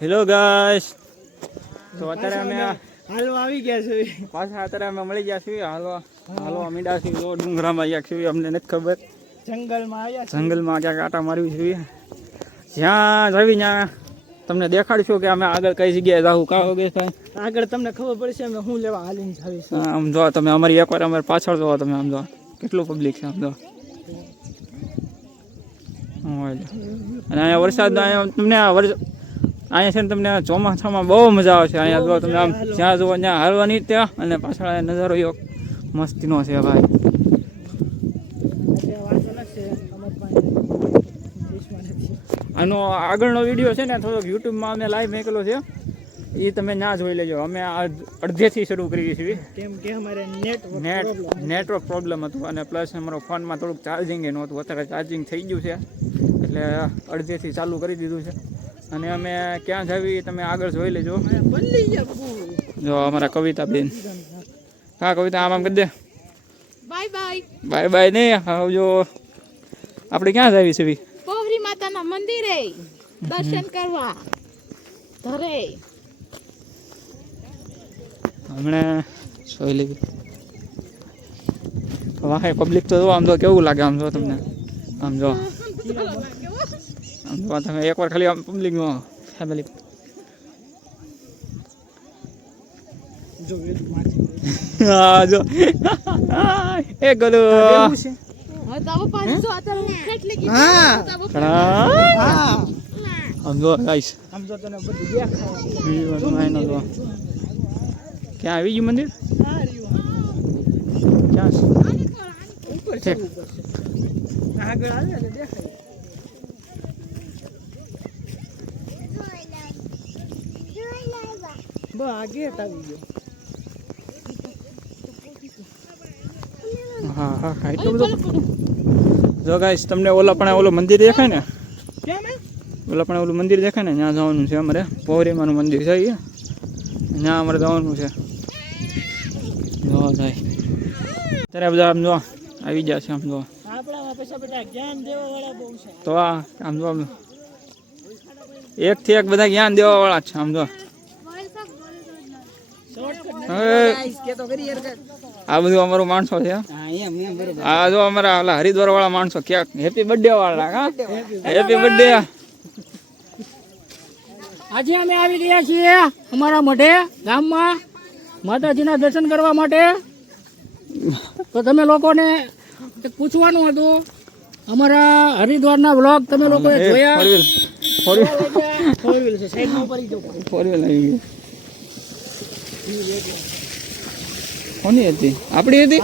Hello guys, તો અત્યારે અમે હાલવા આવી ગયા છે પાછા અત્યારે અમે મળી ગયા છીએ. હાલવા મીડા છીએ, જો ડુંગરામાં આવ્યા છીએ, અમને નથી ખબર. જંગલમાં ક્યાંક આટા મારવી છીએ. જ્યાં જવી ત્યાં તમને દેખાડશું કે અમે આગળ કઈ જગ્યાએ જાવું. કા હોગે આગળ તમને ખબર પડશે અમે હું લેવા હાલીને જાવીશ. આમ જો તમે અમારી એકવાર અમારી પાછળ જોવો, તમે આમ જો કેટલું પબ્લિક છે. આમ જો અને અહીંયા વરસાદ તમને અહીંયા છે ને તમને ચોમાસામાં બહુ મજા આવશે. અહીંયા જો તમે આમ જ્યાં જુઓ ત્યાં હાલવાની ત્યાં, અને પાછળ અહીંયા નજારો એવો મસ્તીનો છે ભાઈ. આનો આગળનો વિડીયો છે ને થોડોક યુટ્યુબમાં અમે લાઈવ મેકેલો છે, એ તમે ના જોઈ લેજો. અમે અડધેથી શરૂ કરીએ છીએ કેમ કે અમારે નેટવર્ક પ્રોબ્લેમ હતું, અને પ્લસ અમારો ફોનમાં થોડુંક ચાર્જિંગ એ નહોતું. અત્યારે ચાર્જિંગ થઈ ગયું છે એટલે અડધેથી ચાલુ કરી દીધું છે. અને અમે ક્યાં જાવી તમે આગળ જોઈ લેજો. જો અમારા કવિતા બેન, હા કવિતા આમ કરી દે બાય બાય. બાય બાય નહીં આવજો. આપણે ક્યાં જાવી છે? પોવરી માતાના મંદિરે દર્શન કરવા ધરે. હમણાં જોઈ લેવી. વાહ પબ્લિક તો જો આમ જો કેવું લાગે. આમ જો તમને આમ જો તમે એકવાર ખાલી આમ પબ્લિકમાં ફેમિલી હા જો એ ગલો આમ જો ગાઈસ, ક્યાં આવી ગયું મંદિર? ક્યાં છે? આગળ આવે એટલે દેખાય. હા હા હા એટલું બધું. જો ગાઈસ તમને ઓલો મંદિર દેખાય ને, ઓલું મંદિર દેખાય ને, ત્યાં જવાનું છે અમારે. પૌરીમાનું મંદિર છે, ત્યાં અમારે જવાનું છે. જો ભાઈ ત્યારે બધા આમ જો આવી ગયા છે. આમ જો તો આમ જો એક થી એક બધા જ્ઞાન દેવા વાળા છે. આમ જો આ બધું અમારું માણસો છે. આ જો અમારા ઓલા હરિદ્વાર વાળા માણસો ક્યાંક હેપી બર્થડે વાળા. હા હેપી બર્થડે. આજે અમે આવી ગયા છીએ અમારા મઢે ગામમાં માતાજીના દર્શન કરવા માટે. તો તમે લોકોને પૂછવાનું હતું, અમારા હરિદ્વારના વ્લોગ તમે લોકોએ જોયા? કોની હતી? આપણી હતી.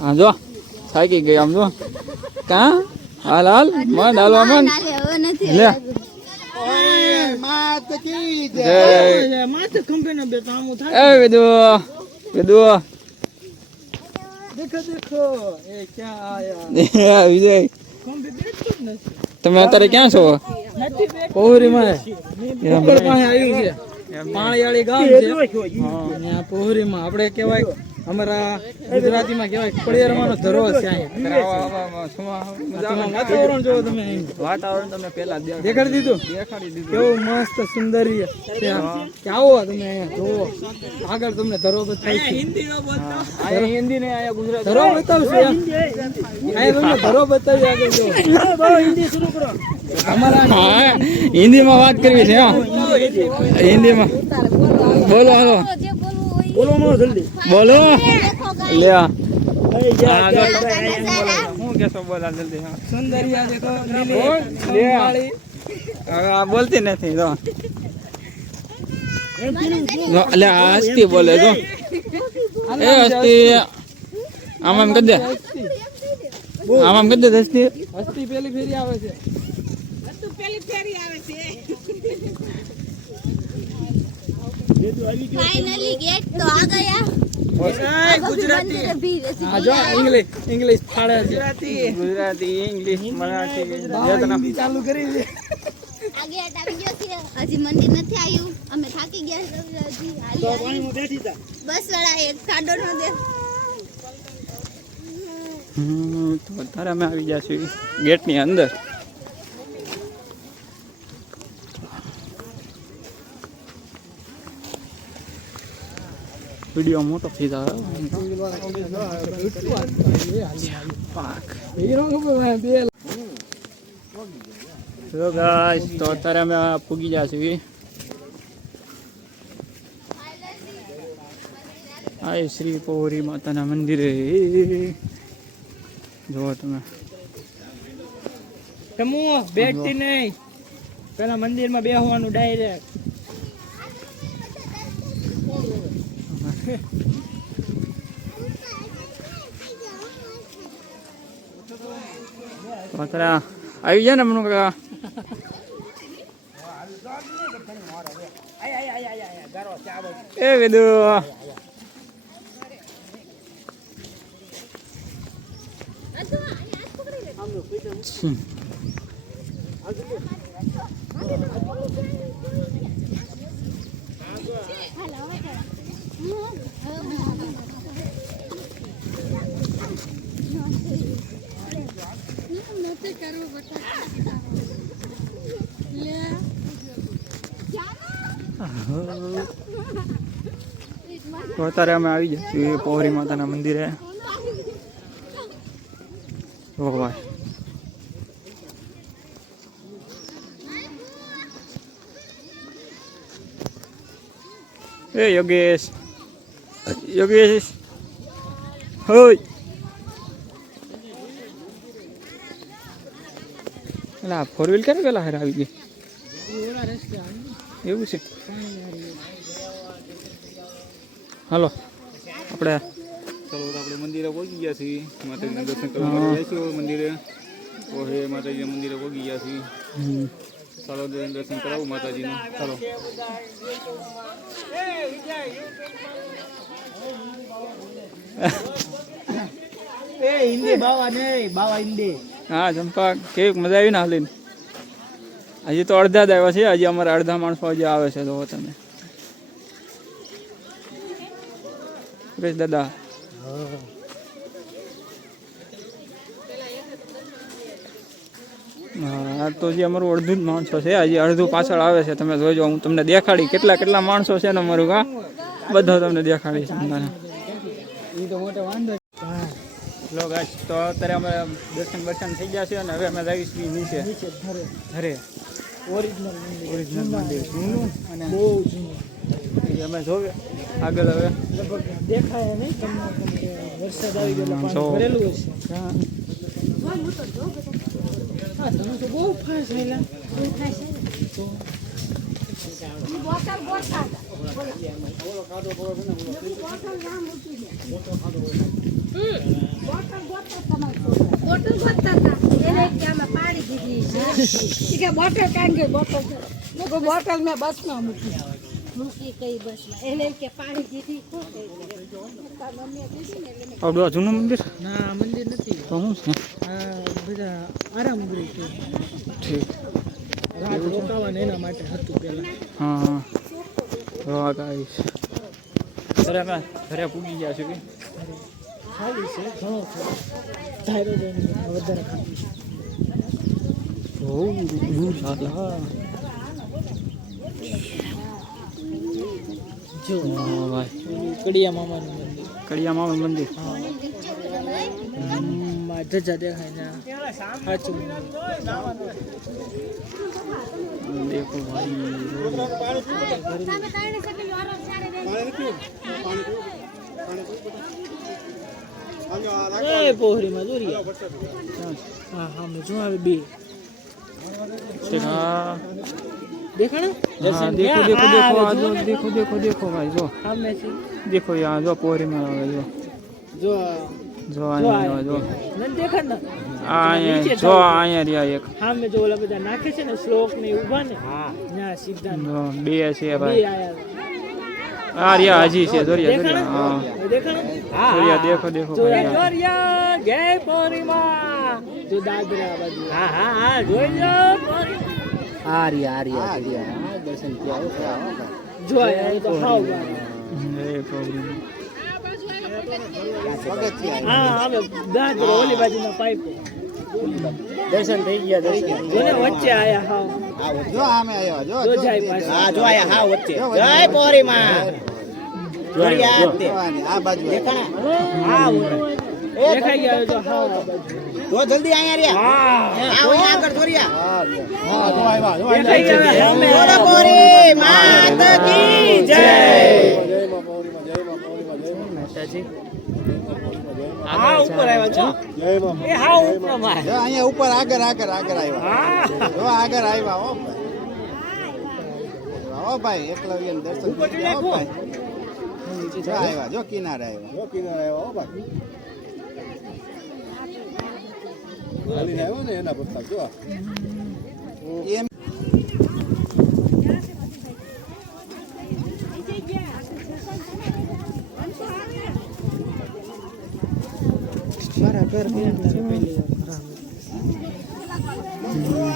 હા જો થાકી ગઈ. આમ જો કા હાલ હાલ મન હાલવા મન લે. વિજય તમે અત્યારે ક્યાં છો? પોહરીમાં પાણીવાળી ગામ છે. પોહરીમાં આપણે કહેવાય, અમારા ગુજરાતીમાં કહેવાય પડિયારમાંનો ધરો છે. વાતાવરણ જોવો તમે, વાતાવરણ તમે પેલા દેખાડી દીધું. કેવું મસ્ત સુંદર આવો તમે અહીંયા જોવો. આગળ તમને ધરો બતાવશે. હિન્દી ને આયા ગુજરાતી ધરો બતાવશે. અહીંયા તમને ધરો બતાવી આગળ જો. હિન્દી શરૂ કરો. હિન્દીમાં વાત કરવી છે. હિન્દીમાં બોલો. હાલો બોલો જલ્દી બોલો. લે હું કેસો બોલા જલ્દી. સુંદરિયા દેખો બોલતી નથી તો એટલે હસ્તી બોલે તો એ હસ્તી આમ કરી દે. આમ કરી દે. હસ્તી પેલી ફેરી આવે છે. फाइनली गेट तो आ गया. ગુજરાતી જો ઇંગ્લિશ ફાડે છે. ગુજરાતી ઇંગ્લિશ મરાઠી હિન્દી ચાલુ કરી દે. આ ગેટ આવી ગયો છે. હજી મંદિર નથી આવ્યું. અમે થાકી ગયા હજી. બસ વાળા એક સાડો નો દે. તો અત્યારે અમે આવી ગયા છીએ ગેટની અંદર. વિડીયો મોટો થઈ જાય પાક તો ગાઈસ તો અત્યારે અમે પૂગી ગયા છીએ આ શ્રી પૌરી માતાના મંદિરે જો તમે તમો બેઠતી નહીં પેલા મંદિરમાં બેહવાનું ડાયરેક્ટ અત્યારે આવી જાય ને મનુ કાકા એ કીધું તો અત્યારે અમે આવી ગયા છીએ પૌરી માતાના મંદિરે ભાઈ એ યોગેશ યોગેશ હોય એટલે ફોર વ્હીલ ક્યારે પેલા હારે આવી ગઈ એવું છે હાલો આપણે ચાલો આપણે મંદિરે પહોંચી ગયા છીએ માતાજીના દર્શન કરવા માટે જઈશું મંદિરે ઓહે માતાજીના મંદિરે પહોંચી ગયા છીએ ચાલો દર્શન કરાવું માતાજીને ચાલો હા ચંપા કેવી મજા આવી ને હાલીને હજી તો અડધા જ આવ્યા છે હજી અમારા અડધા માણસો હજી આવે છે તો તમે સુરેશ દાદા હા તો જે અમારું અડધું જ માણસો છે હજી અડધું પાછળ આવે છે તમે જોજો હું તમને દેખાડી કેટલા કેટલા માણસો છે ને અમારું કા બધો તમને દેખાડીશ લો ગાઈસ તો અત્યારે અમે દર્શન થઈ ગયા છે અને હવે અમે જઈશું નીચે ઘરે ઓરિજિનલ મંદિર જૂનું અને બહુ જૂનું અમે જોવે આગળ હવે દેખાય નહીં તમને વરસાદ આવી ગયો ભરેલું હશે હા તમે તો બહુ ફાસ્ટ આવેલા બોટલ મેં બસમાં મૂકી કઈ બસમાં એને એમ કે પાણી દીધી આવડું જૂનું મંદિર ના મંદિર નથી તો શું છે બધા આરામ ગૃહ છે ઠીક રાત રોકાવાને એના માટે હતું પેલા હા હા ગાઈસ ઘરે અમે ઘરે પૂગી ગયા છે ખાલી છે ઘણો છે થાઇરોઇડ વધારે ખાતું છે બહુ દૂર હા જો ભાઈ કડિયા મામાનું મંદિર કડિયા મામાનું મંદિર ધજા દેખાય ને સાચું દેખો ભાઈ એ પોહરીમાં દોરિયા હા હા મેં જો આવે બે हाँ देखा हाँ, देखो देखो देखो आ जाओ देखो देखो देखो भाई जो सामने से देखो यहाँ जो पोरी में आ जो जो जो आया जो नहीं देखा ना आया जो आया रिया एक हाँ मैं जो वाला बता नाखे से ना श्लोक में उभा ने ना सीधा जो बे से भाई बे आया आ रिया हाजी से जोरिया जोरिया हाँ देखा ना जोरिया देखो देखो भाई जोरिया जय पोरी माँ जो दादरा बाजू हाँ हाँ हाँ जोरिया पोरी आ रही दर्शन किया हो क्या होगा जो आया वो तो खाओ हाँ हमें दादरा ओली बाजू में पाइप दर्शन થઈ ગયા દર્શન જોને વચ્ચે આયા હા જો આમે આવ્યો જો જો જાય પાછો હા જો આયા હા વચ્ચે જય પોરી માં આ બાજુ દેખાઈ ગયા જો તો જલ્દી અહીંયા આગળ દોરિયા દેખાઈ ગયા ગોરખોરી માત કી જય હા ઉપર આવ્યા છો એ હા ઉપર માં જો અહીંયા ઉપર આગળ આવ્યા જો આગળ આવ્યા હો ભાઈ એકલવ્યના દર્શન કરી લો ભાઈ જો આવ્યા જો કિનારે આવ્યા હો ભાઈ એમ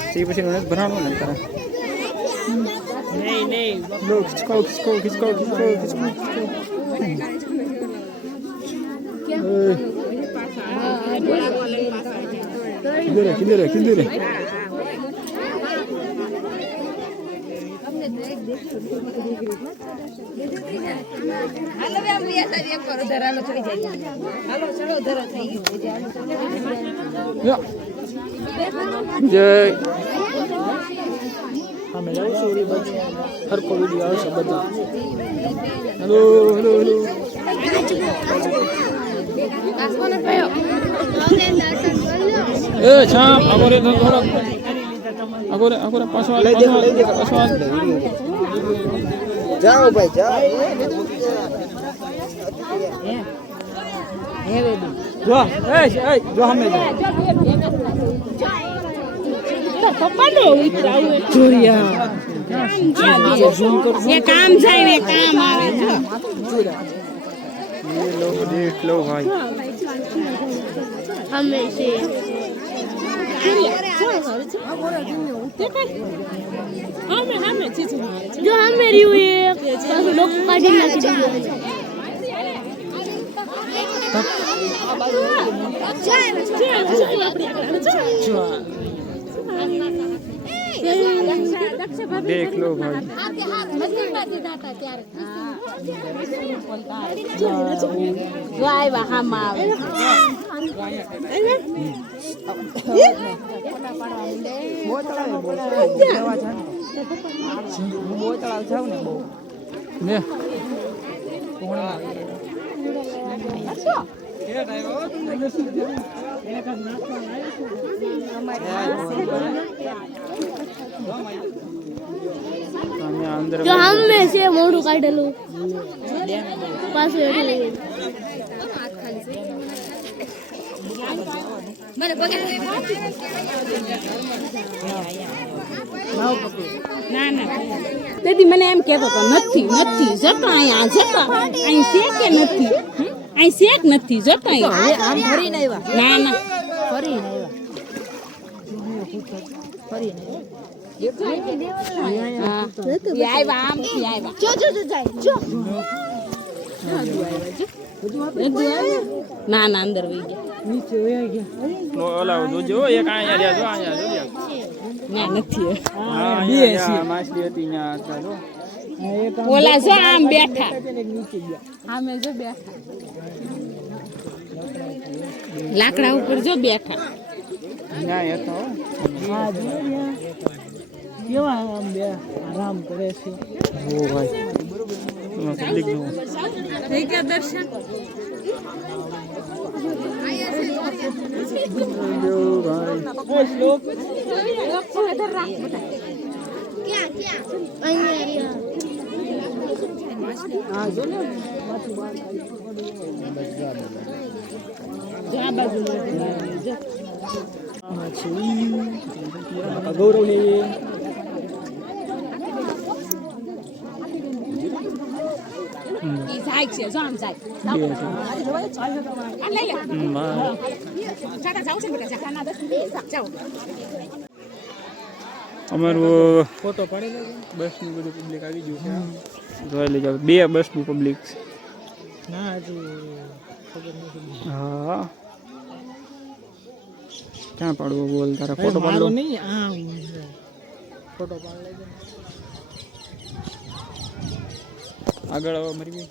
તે પછી મને ભરાણું ને તારા નહીં લો ખિસકો કિધર હાલો બે આમ રિયા સારી એક કરો ધરાલો ચડી જાય હાલો ચડો ધરો થઈ ગયો જય અમે જાઉં છું ઓલી બાજુ હરકો વિડીયો આવશે બધા હેલો આસમાન પયો હવે દર્શન કરી લો એ છામ આગોરે થોડો આગોરે પાછો જાઓ ભાઈ જાઓ જો જો અમે કામ જાય ને કામ આવે ये लोग देख लो भाई હંમેશા જો હમે રહ્યું એક પાછું લોક કાઢી નાખી દીધું देख लो भाई જો આવ્યા હામાં આવે ने अंदर જો હમે છે મોઢું કાઢેલું પાછું એટલે મને પગે ના તેથી મને એમ કહેતો તો નથી જતો અહીંયા જતો અહીં છે કે નથી અહીં છે કે નથી જતો આમ ફરીને આવ્યા ના ફરીને ના અંદર વહી ગયા ओला जो एक आया रे जो आया जो ના નથી हां ये माछली હતી ન્યા હતા જો ઓલા જો આમ બેઠા આમે જો બેઠા લાકડા ઉપર જો બેઠા ન્યા હતો હા જો કેવા આમ બે આરામ કરે છે ઓ ભાઈ પબ્લિક નો થઈ ગયા દર્શન જો ભાઈ હા જો ને ગૌરવ ને જાય છે જો આમ જાય અમારું ફોટો પાડી લે બસ ની બધું પબ્લિક આવી ગયું છે જોઈ લેજો બે બસ નું પબ્લિક ના હજી ખબર નથી હા ક્યાં પાડવો બોલ તારા ફોટો પાડો નહીં આમ ફોટો પાડી લેજો આગળ હવે મરી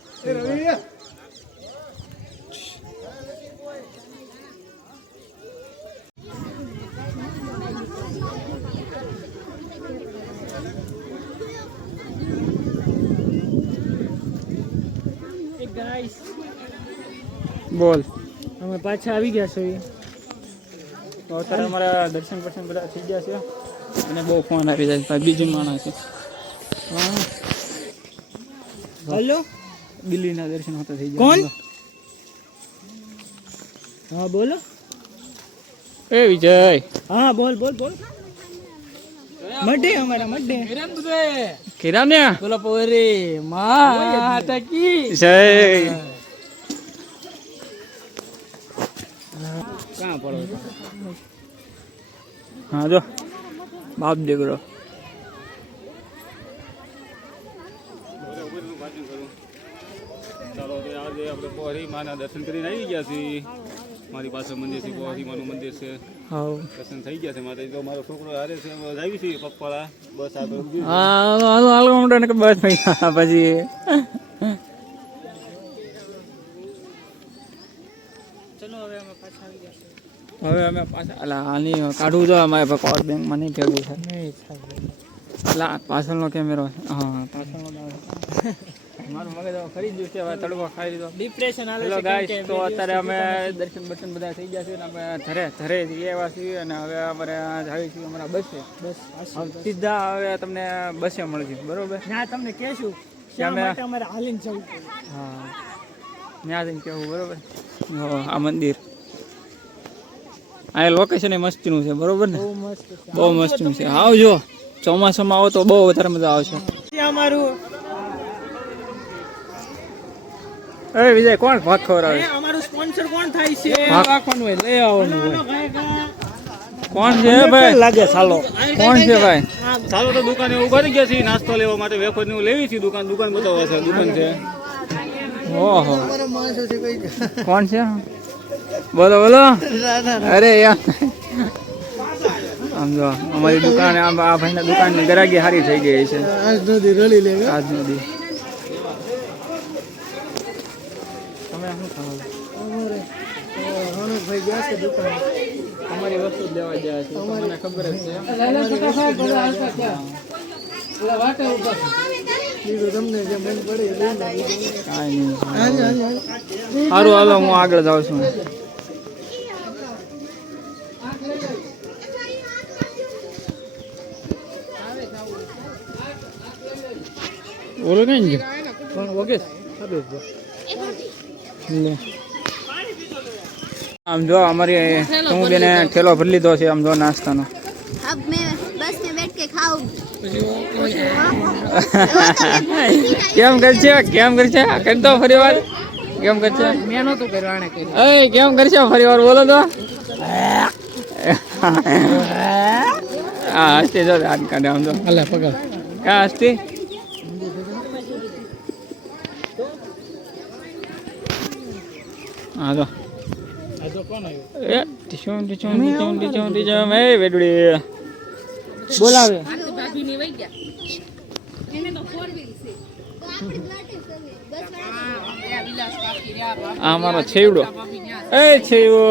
ગાઈસ બોલ અમે પાછા આવી ગયા છીએ. તો અત્યારે અમારા દર્શન બધા થઈ ગયા છે અને બહુ ફોન આવી જાય ભાઈ બીજી માણસ છે. હેલો દિલ્હીના દર્શન હોતા થઈ કોણ? ગયા. હા બોલો. એ વિજય હા બોલ મડે અમારા મડે કિરામ ને બોલો પોરે માં ટકી જય કાં પડો હા જો બાપ દીકરો ચાલો તો આજે આપણે પોહરી માના દર્શન કરીને આવી ગયા છીએ. મારી પાસે મંદિર છે, પોહરી માનું મંદિર છે. હા દર્શન થઈ ગયા છે. મારે તો મારો છોકરો હારે છે, આવી છે પપ્પાળા બસ આગળ ઊભી છે. હાલો મોટો ને બસ પછી હવે અમે પાછા અલા આની કાઢવું તો અમારે પાવર બેંક માં નહીં ભેગું છે. અલા પાછળનો કેમેરો હા પાછળનો મારું મગજ હવે ખરી ગયું છે. હવે તડકો ખાઈ લીધો. ડિપ્રેશન આવે હેલો છે ગાઈસ, તો અત્યારે અમે દર્શન બધા થઈ ગયા છે અને અમે ઘરે જઈ આવ્યા છીએ અને હવે અમારે જાવી છીએ અમારા બસે. બસ સીધા હવે તમને બસે મળશે બરોબર. ના તમને કહેશું શા અમે- માટે અમારે હાલીને જવું પડે. હા ત્યાં જઈને કેવું બરોબર. આ મંદિર આ લોકેશન એ મસ્તીનું છે બરોબર ને, બહુ મસ્ત છે. બહુ મસ્તીનું છે. આવજો ચોમાસામાં આવો તો બહુ વધારે મજા આવશે. ત્યાં અમારું એ વિજય કોણ ભાગ ખવડાવે છે? અમારું સ્પોન્સર કોણ થાય છે? ભાગ રાખવાનું હોય લઈ આવવાનું હોય. કોણ છે ભાઈ? લાગે ચાલો કોણ છે ભાઈ? ચાલો તો દુકાને ઉભા રહી ગયા છીએ નાસ્તો લેવા માટે. વેફર ને એવું લેવી છે. દુકાન બતાવવા છે. દુકાન છે. ઓહો કોણ છે? બોલો અરે યાર આમ જો અમારી દુકાન આ ભાઈના દુકાનની ગરાગી સારી થઈ ગઈ છે આજ નદી. તમે શું ખાવ? તમારી વસ્તુ જ લેવા ગયા છે તમને ખબર જ છે. કાંઈ નહીં. સારું હાલો હું આગળ જાઉં છું. ઓલો કઈ ગયો પણ ઓકે આમ જો અમારી હું બેને થેલો ભરી લીધો છે આમ જો નાસ્તાનો. अब मैं बस में बैठ के खाऊंगी. કેમ કરશે કરી દો ફરી વાર. કેમ કરશે મેં નહોતું કર્યું આણે કર્યું. એ કેમ કરશે ફરી વાર બોલો તો. હા હસ્તી જો હાથ કાઢે આમ જો. અલે પકડ ક્યાં હસ્તી? હા જો આ તો કોણ આવ્યું? એ ટીચું એ વેડડી બોલાવે. ભાભીને વઈ ગયા એને તો ફોર વ્હીલ છે. વિલાસ કાકી રહ્યા ભાભી આ મારો છેવડો એ છેવડો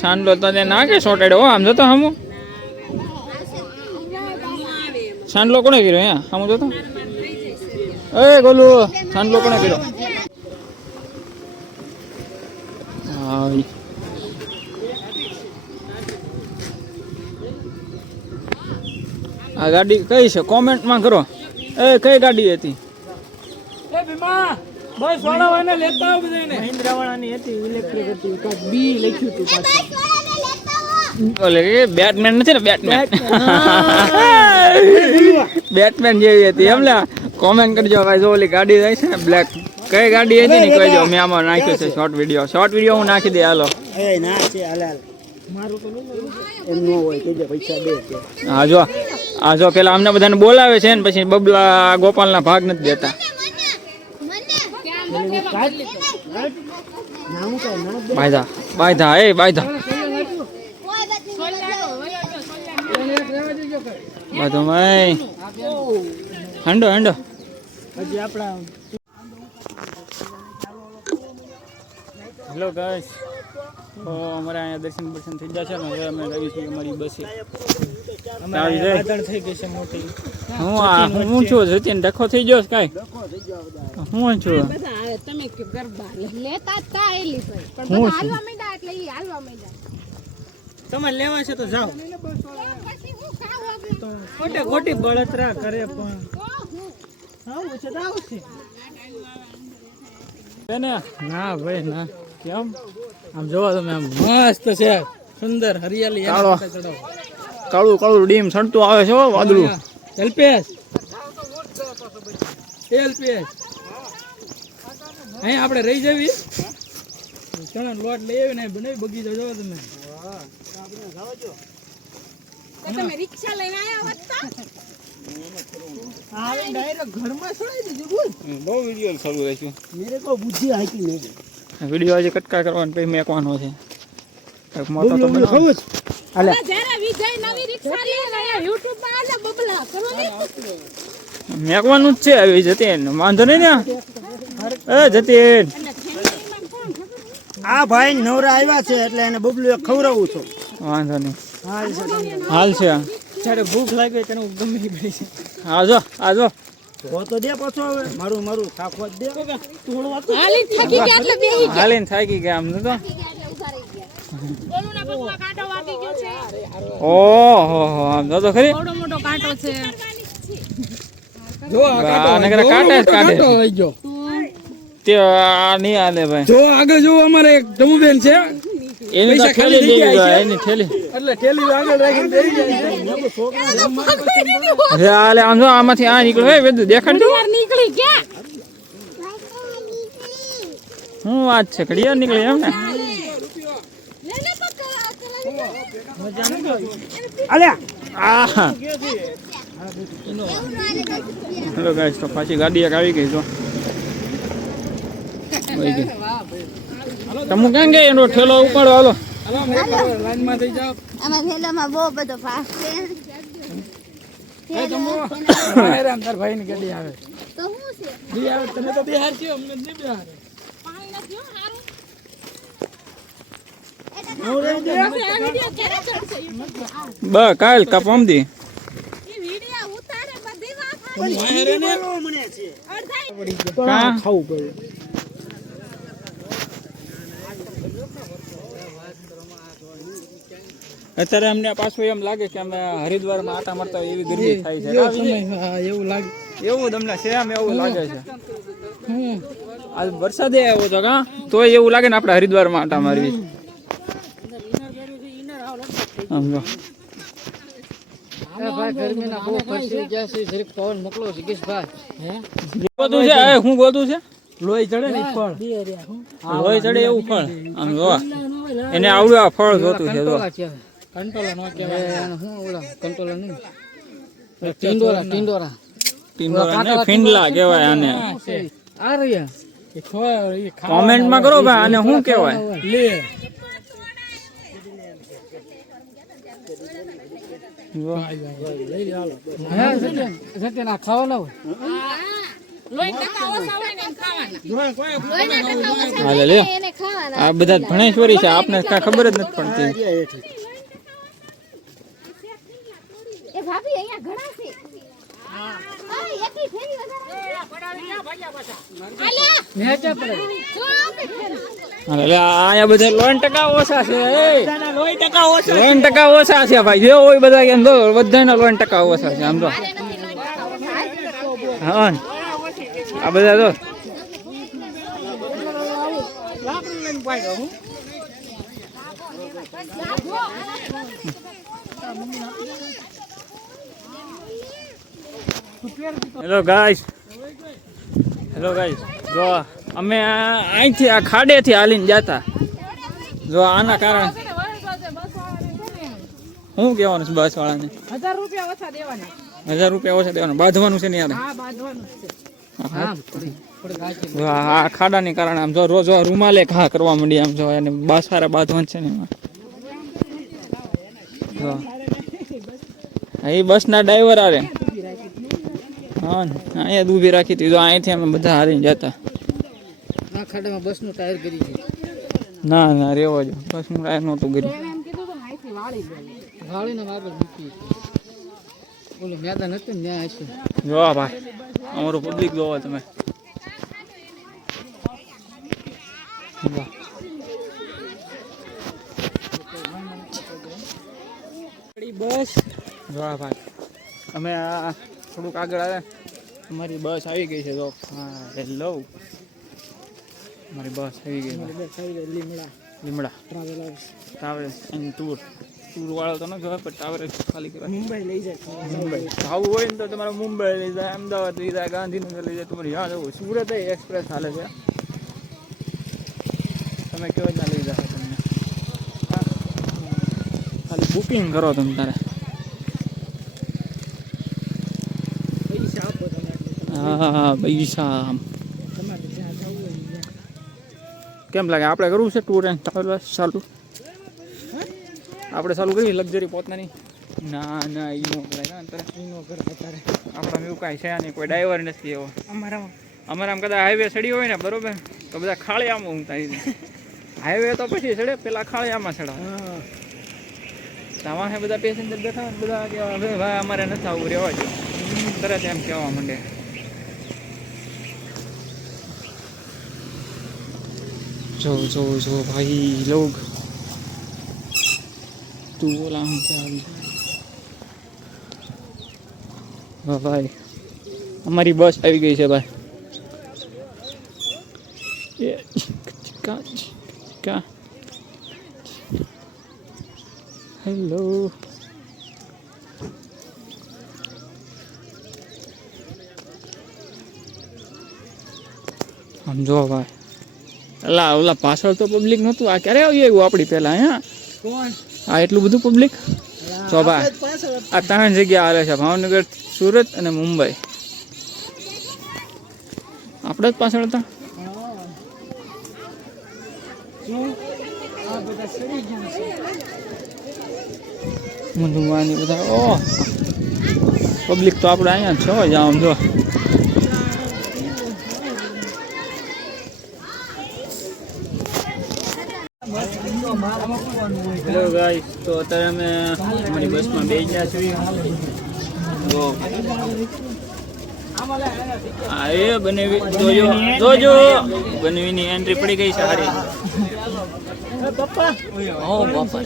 છાંડલો તને ના કે સોટાડ્યો હો આમ જતો હમું છાંડલો કોણે કર્યો હે હમું જતો એ ગોલું છાંડલો કોણે કર્યો? હા આ ગાડી કઈ છે કોમેન્ટમાં કરો. એ કઈ ગાડી હતી? એ ભીમા બસ વાળા એને લેતા આવ બધાને. મહિન્દ્રા વાળાની હતી ઇલેક્ટ્રિક હતી. કાક બી લખ્યું હતું પાછું. ઓલે એ બેટમેન નથી ને બેટમેન બેટમેન જેવી હતી એમ. કોમેન્ટ કરજો ભાઈ જો ઓલી ગાડી જાય છે ને બ્લેક કઈ ગાડી હતી ને કહેજો. મેં આમાં નાખ્યો છે શોર્ટ વિડીયો હું નાખી દે હાલો. હા જો પેલા અમને બધાને બોલાવે છે ને પછી બબલા ગોપાલના ભાગ નથી દેતા. બાયધા એ બાયધા બાધો હેંડો પછી આપણા હેલો ગાઈસ, તો અમારે અહીંયા દર્શન થઈ જશે ને હવે અમે રહીશું અમારી બસે. આવી જાય થઈ ગઈ છે મોટી. હું છું જતીન ડખો થઈ ગયો છે કાંઈ? હું છું બધા આવે તમે કે ગરબા લેતા તા એલી ભાઈ પણ હું બધા છું? હાલવા માંડ્યા એટલે ઈ હાલવા માંડ્યા તમારે લેવા છે તો જાઓ. પછી હું ખાવા ગયું ખોટે ખોટી બળતરા કરે પણ આવું છે તો આવશે. ને ના ભાઈ ના, કેમ આમ જોવો તમે, આમ મસ્ત છે, સુંદર હરિયાળી. ચાલો. કાળું કાળું ડીમ સડતું આવે છે હો વાદળું. અલ્પેશ, એ અલ્પેશ, અહીં આપણે રહી જવી, ચણા લોટ લઈ આવી ને બનાવી બગીચો જોવો તમે. તો તમે રિક્ષા લઈને આયા હોત તો આવે ડાયરેક્ટ ઘરમાં છોડાઈ દીધું. બોલ, બહુ વિડીયો સારું રાખ્યું. મેરે કો બુદ્ધિ આકી નહીં. વિડીયો આજે કટકા કરવાનો પછી મેકવાનો છે. એક મોટો તો બનાવો. ખાવું જ. હવે જ્યારે વિજય નવી રિક્ષા લઈને આયા YouTube માં આલે બબલા કરો ને મેકવાનું જ છે આવી જતીન, વાંધો નહીં ને. એ જતીન, અને ફેમિલીમાં કોણ ખબર આ ભાઈ નવરા આવ્યા છે એટલે એને બબલું ખવડાવું છું. વાંધો નહીં, હાલ છે તમને. હાલ છે. જ્યારે ભૂખ લાગે તેને હું ગમે એ કરી છે. આજો આજો તો દે પાછો હવે મારું થાકવા દે. તોડવા તો હાલી થાકી ગયા એટલે બેહી ગયા હાલીને થાકી ગયા આમ તો. એટલે ઉભા રહી ગયા ઓલુના પગમાં કાંટો વાગી ગયો છે ઓહો આમ જો ખરી. બહુ મોટો કાંટો છે જો આ કાંટો આ નકરા કાંટા જ કાઢે. કાંટો વહી ગયો. તે આ નહીં હાલે ભાઈ. જો આગળ જો અમારે એક ડમુબેન છે એની તો પૈસા ઠેલી ખાલી દેવી જગ્યાએ જોઈએ, છે. એની ઠેલી. એટલે ઠેલી આગળ રાખીને બેસી જાય છે. અરે હાલે આમ જો આમાંથી આ નીકળ્યો હોય બધું દેખાડ. યાર નીકળી ગયા હું વાત છે ઘડિયાળ નીકળી એમ ને. અલ્યા આ હેલો ગાઈસ, તો પાછી ગાડી એક આવી ગઈ જો. વહી ગઈ. તમે ક્યાં ગયા? એનો ઠેલો ઉપાડો હાલો. લાઈનમાં થઈ જાવ. આમાં થેલામાં બહુ બધો ભાગ છે હેરાન તાર ભાઈની ગાડી આવે. તો શું છે જી આવે તમે તો બિહાર છો, અમને નહીં બિહાર. પાણી નથી હો હારું નવરે દે. આ વિડિયો ક્યારે ચડશે બ કાલ કા પમદી. એ વિડિયો ઉતારે બધી વાત મને છે. અડધાઈ કાં? ખાવું પડે. અત્યારે અમને પાછું એમ લાગે કે અમે હરિદ્વારમાં આટા મારતા હોય એવી ગરમી થાય છે. એવો સમય, હા, એવું લાગે. એવું તમને સેમ એવું લાગે છે. આજ વરસાદે આવ્યો તો કા તોય એવું લાગે ને આપણે હરિદ્વારમાં આટા મારવી. સમજો ગોતું છે. એ શું ગોતું છે? લોહી ચડે ને ફળ. લોહી ચડે એવું ફળ. આમ જો એને આવડું આ ફળ જોતું છે જો. કંટોલા નો કહેવાય. હું ઓલા કંટોલા નહીં. ટિંડોરા. ટીંડોરા ને ફીંડલા કહેવાય આને. આ રહ્યા. એ ખોય એ ખાવા કોમેન્ટમાં કરો ભાઈ આને શું કહેવાય. લે. જો. હા સત્ય ના ખાવા લાવો. લોહી ટકા ઓછા હોય ને એમ ખાવાના લોહીના ટકા ઓછા હાલે હોય લે. ને એને ખાવાના આ બધા ભણેશ્વરી છે, આપને કાંઈ ખબર જ નથી પડતી. એ ભાભી અહીંયા ઘણા છે હા એકી ફેરી નેચા પડે. હાલે લે. અહીંયા બધા 9% ઓછા છે. લોહી ટકા ઓછા છે ભાઈ. જે હોય બધા એમ જો બધાના 9% ઓછા છે. આમ જો હા આ બધા જો. હેલો ગાઈસ, જો અમે અહીંથી આ ખાડેથી હાલીને જતા. જો આના કારણે શું કહેવાનું છે બસ વાળાને? 1000 રૂપિયા ઓછા દેવાના 1000 રૂપિયા ઓછા દેવાનું. બાંધવાનું છે ને યાર. હા બાંધવાનું છે જો આ ખાડાની કારણે આમ જો રોજ રૂમાલે ઘા કરવા માંડી. આમ જો એને બાસારા બાંધવાનું છે ને એમાં. જો એ બસના ડ્રાઈવર આરે. હા ને અહીંયા જ ઊભી રાખી હતી. જો અહીંથી અમે બધા હારીને જતા. આ ખાડામાં બસનું ટાયર કરી છે. ના ના રેવા જો બસ હું ટાયર નહોતું કર્યું. વાળીને વાપર મૂકી ઓલું મેદાન હતું ને ત્યાં હશે. જો ભાઈ અમારું પબ્લિક જોવો તમે. વાહ. બસ જો ભાઈ અમે આ થોડુંક આગળ આવ્યા. અમારી બસ આવી ગઈ છે. જો હા હેલો અમારી બસ આવી ગઈ. લીમડા ટ્રાવેલ્સ એન્ડ ટૂર વાળો તો ન કહેવાય પણ ટ્રાવેલ્સ ખાલી કહેવાય. મુંબઈ લઈ જાય. મુંબઈ આવું હોય ને તો તમારે મુંબઈ લઈ જાય, અમદાવાદ લઈ જાય, ગાંધીનગર લઈ જાય. તમારે યાદ આવું સુરત એક્સપ્રેસ હાલે છે. તમે કેવો ત્યાં લઈ જાય તમને. હા ખાલી બુકિંગ કરો તમે તારે. હા પૈસા કેમ લાગે આપણે કરવું છે ટૂર એન્ડ ટ્રાવેલ ચાલુ? આપણે ચાલુ કરીએ લક્ઝરી પોતાની? ના ના ઈ નો કરાય. અત્યારે આપણે એવું કાંઈ છે નહીં, કોઈ ડ્રાઈવર નથી એવો અમારામાં કદાચ હાઈવે ચડી હોય ને બરોબર તો બધા ખાળિયામાં ઊંઘતા હાઈવે તો પછી ચડે પેલા ખાળિયામાં ચડાવે. આમાં બધા પેસેન્જર બેઠા હોય બધા કહેવા ભાઈ અમારે નથી આવું રહેવા જો તરત એમ કહેવા માંડે. જો જો જો ભાઈ લોગ તું બોલા હું ચાલ. હા ભાઈ અમારી બસ આવી ગઈ છે ભાઈ. હેલો આમ જો ભાઈ અલા ઓલા પાછળ તો પબ્લિક નહોતું. આ ક્યારે આવી આવ્યું આપણી પહેલા અહીંયા? કોણ? આ એટલું બધું પબ્લિક? જો ભાઈ આ 3 જગ્યા આવે છે, ભાવનગર, સુરત અને મુંબઈ. આપણે જ પાછળ હતા. મધુવાની બધા ઓહ પબ્લિક તો આપણે અહીંયા છો જ આમ જો. હેલો ગાઈસ, તો અત્યારે અમે અમારી બસમાં બેસી ગયા છીએ. હા એ બનેવી જોજો જોજો બનેવીની એન્ટ્રી પડી ગઈ છે. હારી ઓ બાપા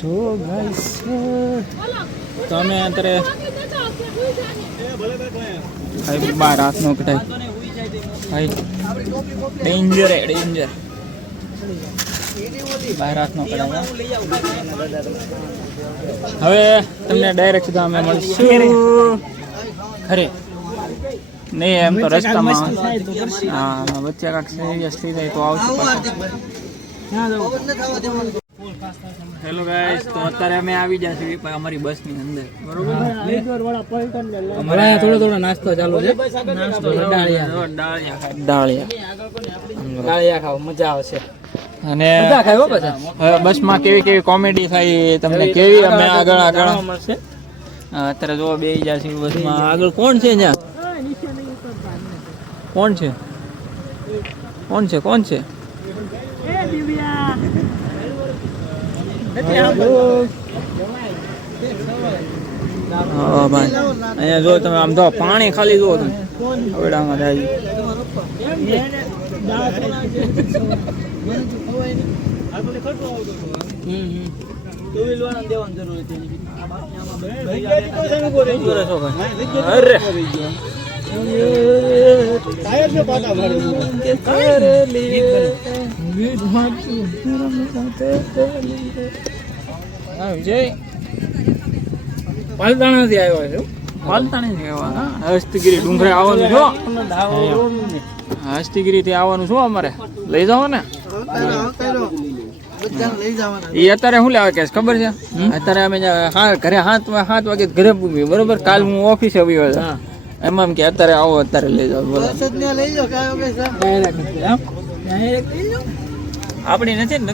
જો ગાઈસ તો અમે અત્યારે ભાઈ બાર હાથ નો કઢાય ભાઈ ડેન્જર હે ડેન્જર. બાર હાથ નો કઢાય. હવે તમને ડાયરેક્ટ સીધા અમે મળશું ખરે નહીં એમ તો રસ્તામાં. હા વચ્ચે કાંઈક સિરિયસ થઈ જાય તો આવશું પાછું. હેલો ગાઈસ, તો અત્યારે અમે આવી ગયા છીએ અમારી બસની અંદર બરોબર. અમારે થોડો નાસ્તો ચાલુ છે. ડાળિયા ખાવ મજા આવશે. અને હવે બસમાં કેવી કેવી કોમેડી થાય તમને કેવી અમે આગળ મળશે. અત્યારે જો બે ગયા છીએ બસમાં. આગળ કોણ છે ત્યાં? કોણ છે કોણ છે કોણ છે? હા ભાઈ અહીંયા જો તમે આમ તો પાણી ખાલી જુઓ તમે હવેડામાં જાય. અરે વિજય પાલતાણાથી આવ્યો છે. પાલતાણાથી આવ્યા હસ્તગીરી ડુંગરે આવવાનું છો? હસ્તગીરીથી આવવાનું શું અમારે લઈ જાઓ ને. એ અત્યારે શું લેવા કે ખબર છે? અત્યારે અમે ઘરે 7 વાગે ઘરે પૂગ્યું બરોબર. કાલ હું ઓફિસે આવ્યો હતો એમ કે અત્યારે આવો અત્યારે લઈ જાઓ. આપણી નથી ને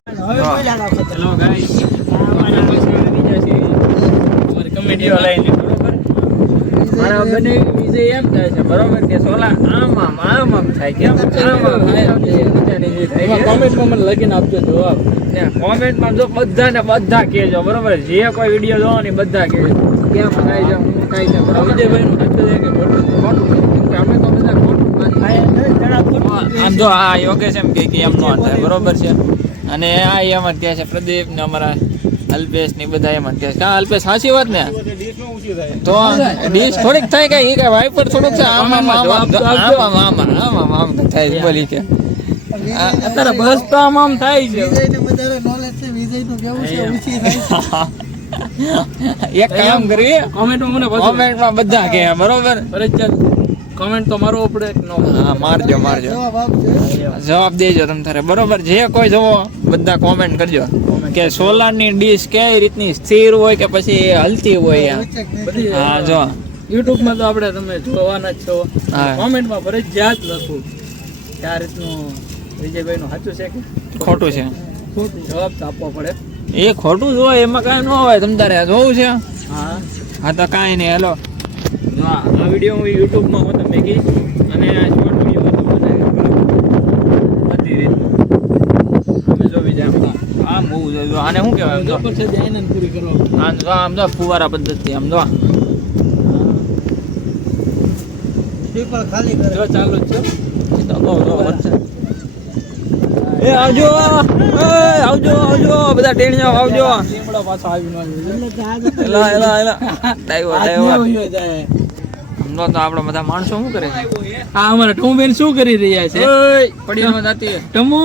ચલો ગાઈસ અમારા પાસે આવી ગયા છે અમારી કમેન્ટો લઈને બરોબર મારા બને વિજય એમ થાય છે બરોબર કે સોલા આમ થાય કેમ કોમેન્ટમાં મને લખીને આપજો જવાબ કોમેન્ટમાં જો બધા કહેજો બરોબર જે કોઈ વિડીયો જોવો ને બધા કહેજો કેમ થાય છે હું થાય છે બરોબર વિજયભાઈનું સાચું છે કે ખોટું કે અમે તો બધા ખોટું આમ જો આ યોગેશ એમ કે એમ નો થાય બરોબર છે અને આ એમ જ કહે છે પ્રદીપ ને અમારા અલ્પેશ ને બધા એમ જ કહે છે કા અલ્પેશ સાચી વાત ને તો ડીશ થોડીક થાય કે એ કઈ વાઇપર થોડુંક છે આમ થાય બોલી કે અત્યારે બસ તો આમ થાય છે એક કામ કરીએ કોમેન્ટમાં બધા કે બરોબર કોમેન્ટ તો મારવો પડે હા મારજો જવાબ દેજો તમે તારે બરોબર જે કોઈ જોવો બધા કોમેન્ટ કરજો કે સોલારની ડીશ કઈ રીતની સ્થિર હોય કે પછી હલતી હોય હા જો યુટ્યુબમાં તો આપણે તમે જોવાના જ છો કોમેન્ટમાં ફરજિયાત લખવું કે આ રીતનું વિજયભાઈનું સાચું છે કે ખોટું છે ખોટું જવાબ તો આપવો પડે એ ખોટું જ હોય એમાં કાંઈ ન હોય તમ તારે જોવું છે હા તો કાંઈ નહીં હેલો જો આ વિડીયો હું યુટ્યુબમાં હું તમે કહીશ અને આ શોર્ટ વિડીયો હું તમને બધી રીતનું અમે જોવી જાય આમ હોવું જોઈએ આને શું કહેવાય પૂરી કરવા આમ જો ફુવારા પદ્ધતિ આમ જો ચાલુ જ છે એ આવજો બધા ટેણીઓ આવજો પાછો આવી તો આપડે બધા માણસો શું કરે છે હા અમારા ટમુબેન શું કરી રહ્યા છે પડીમાં જાતી ટમુ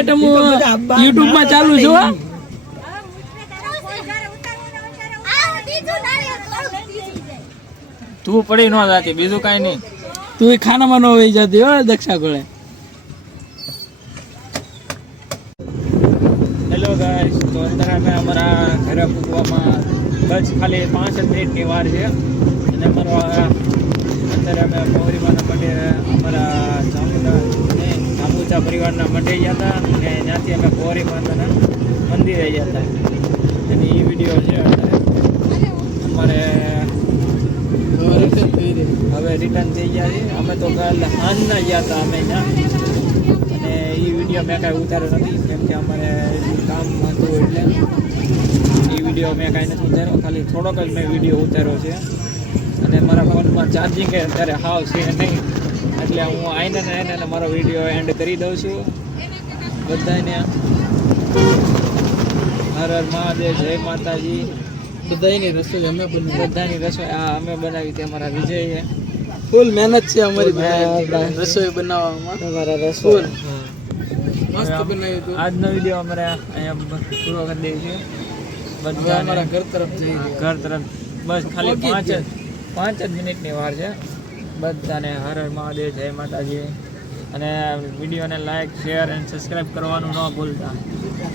ટમુ યુટ્યુબ માં ચાલુ છો તું પડી ન જાતી બીજું કઈ નહીં તું ખાનામાં ન વહી જતી હો દક્ષા ગોળે હેલો ગાઈસ તો અત્યારે અમે અમારા ઘરે પૂગવામાં બસ ખાલી 5 મિનિટની વાર છે અને અમારો અત્યારે અમે પૌરીમાના માટે અમારા જાંબુચા પરિવારના માટે ગયા હતા અને ત્યાંથી અમે પૌરીમાના મંદિરે ગયા હતા અને એ વિડીયો છે અમારે હવે રિટર્ન થઈ ગયા છે અમે તો કાલ સાંજના ગયા હતા અમે ત્યાં અને એ વિડીયો મેં કાંઈ ઉતાર્યો નથી કેમ કે અમારે કામ હતું એટલે એ વિડીયો મેં કાંઈ નથી ઉતાર્યો ખાલી થોડોક જ મેં વિડીયો ઉતાર્યો છે અને મારા ફોનમાં ચાર્જિંગ અત્યારે હાવ છે નહીં એટલે હું આઈને મારો વિડીયો એન્ડ કરી દઉં છું બધાને હર હર મહાદેવ જય માતાજી બધાની રસોઈ અમે બધાની રસોઈ અમે બનાવી હતી અમારા વિજય ફૂલ મહેનત છે અમારી રસોઈ બનાવવામાં અમારા રસોઈ મસ્ત બનાવ્યું હતું આજનો વિડીયો અમારે અહીંયા પૂરો કરી દઈએ છીએ બધા અમારા ઘર તરફ બસ ખાલી 5 જ મિનિટની વાર છે બધાને હર હર મહાદેવ જય માતાજી અને વિડીયોને લાઈક શેર અને સબસ્ક્રાઈબ કરવાનું ન ભૂલતા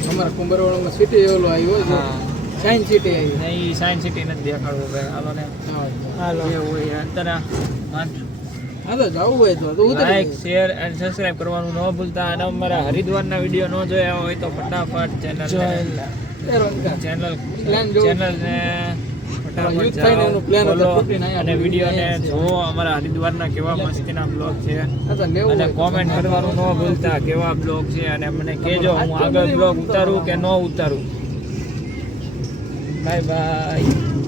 અમારા કુંભરવાડામાં સિટી ઓલો આવ્યો છે સાયન્સ સિટી આવી નહીં સાયન્સ સિટી નથી દેખાડવું ભાઈ હાલો ને હાલો હોય અત્યારે હાલો જવું હોય તો લાઈક શેર અને સબસ્ક્રાઇબ કરવાનું ન ભૂલતા અને અમારા હરિદ્વારના વિડીયો ન જોયા હોય તો ફટાફટ ચેનલને અને વિડીયોને જોવો અમારા હરિદ્વારના કેવા મસ્તીના બ્લોગ છે અને કોમેન્ટ કરવાનું ન ભૂલતા કેવા બ્લોગ છે અને મને કહેજો હું આગળ બ્લોગ ઉતારું કે ન ઉતારું બાય બાય